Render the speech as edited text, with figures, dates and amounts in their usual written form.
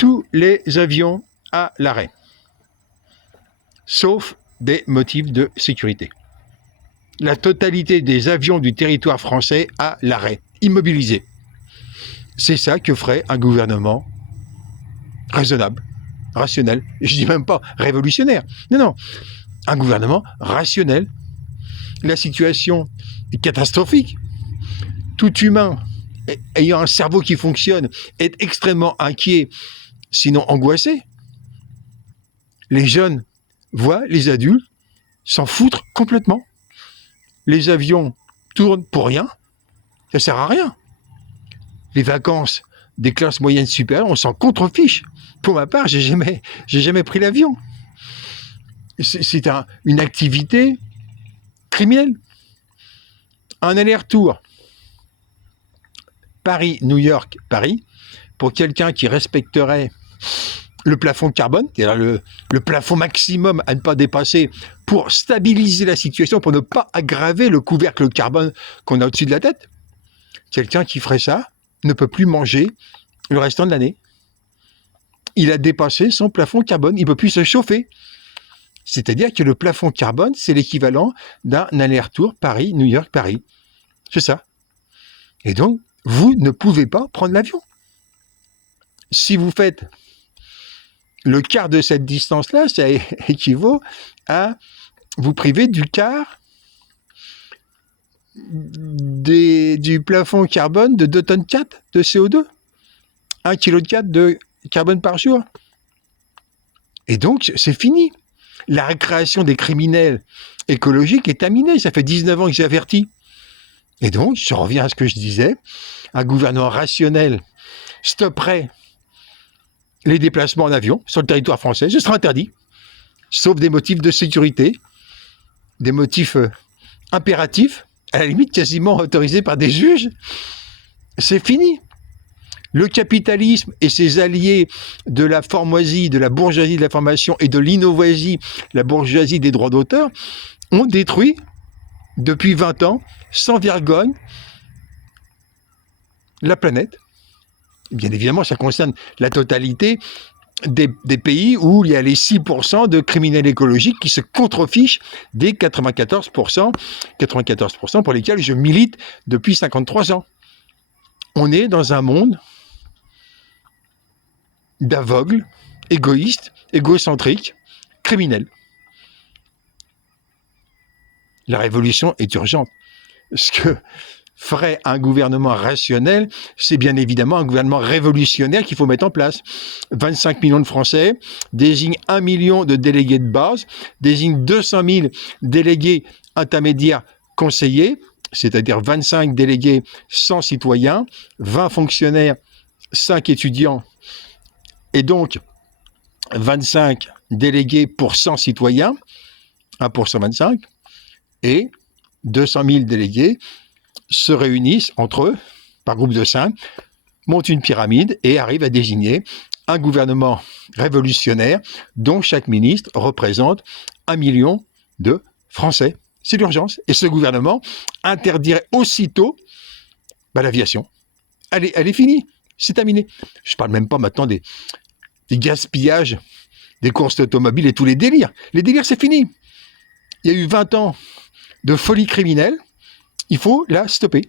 tous les avions à l'arrêt, sauf des motifs de sécurité. La totalité des avions du territoire français à l'arrêt, immobilisés. C'est ça que ferait un gouvernement raisonnable, rationnel. Je dis même pas révolutionnaire. Non, un gouvernement rationnel. La situation est catastrophique. Tout humain ayant un cerveau qui fonctionne est extrêmement inquiet, sinon angoissé. Les jeunes voient les adultes s'en foutre complètement. Les avions tournent pour rien. Ça sert à rien. Les vacances des classes moyennes supérieures, on s'en contrefiche. Pour ma part, j'ai jamais pris l'avion. C'est une activité criminelle. Un aller-retour Paris-New York-Paris, pour quelqu'un qui respecterait le plafond carbone, c'est-à-dire le plafond maximum à ne pas dépasser pour stabiliser la situation, pour ne pas aggraver le couvercle carbone qu'on a au-dessus de la tête. Quelqu'un qui ferait ça ne peut plus manger le restant de l'année. Il a dépassé son plafond carbone, il ne peut plus se chauffer. C'est-à-dire que le plafond carbone, c'est l'équivalent d'un aller-retour Paris-New York-Paris. C'est ça. Et donc, vous ne pouvez pas prendre l'avion. Si vous faites le quart de cette distance-là, ça équivaut à vous priver du quart du plafond carbone de 2 tonnes 4 de CO2. 1,4 kg de carbone par jour. Et donc, c'est fini. La récréation des criminels écologiques est terminée. Ça fait 19 ans que j'ai averti. Et donc, je reviens à ce que je disais, un gouvernement rationnel stopperait les déplacements en avion sur le territoire français. Ce sera interdit, sauf des motifs de sécurité, des motifs impératifs, à la limite quasiment autorisés par des juges. C'est fini. Le capitalisme et ses alliés de la formoisie, de la bourgeoisie de l'information et de l'innovasie, la bourgeoisie des droits d'auteur, ont détruit, depuis 20 ans, sans vergogne, la planète. Bien évidemment, ça concerne la totalité des pays où il y a les 6% de criminels écologiques qui se contrefichent des 94% pour lesquels je milite depuis 53 ans. On est dans un monde d'aveugles, égoïstes, égocentriques, criminels. La révolution est urgente. Ce que ferait un gouvernement rationnel, c'est bien évidemment un gouvernement révolutionnaire qu'il faut mettre en place. 25 millions de Français désignent 1 million de délégués de base, désignent 200 000 délégués intermédiaires conseillers, c'est-à-dire 25 délégués 100 citoyens, 20 fonctionnaires, 5 étudiants, et donc 25 délégués pour 100 citoyens, 1 pour 125, et 200 000 délégués se réunissent entre eux, par groupe de 5, montent une pyramide et arrivent à désigner un gouvernement révolutionnaire dont chaque ministre représente 1 million de Français. C'est l'urgence. Et ce gouvernement interdirait aussitôt l'aviation. Elle est finie. C'est terminé. Je ne parle même pas maintenant des gaspillages, des courses automobiles et tous les délires. Les délires, c'est fini. Il y a eu 20 ans de folie criminelle. Il faut la stopper.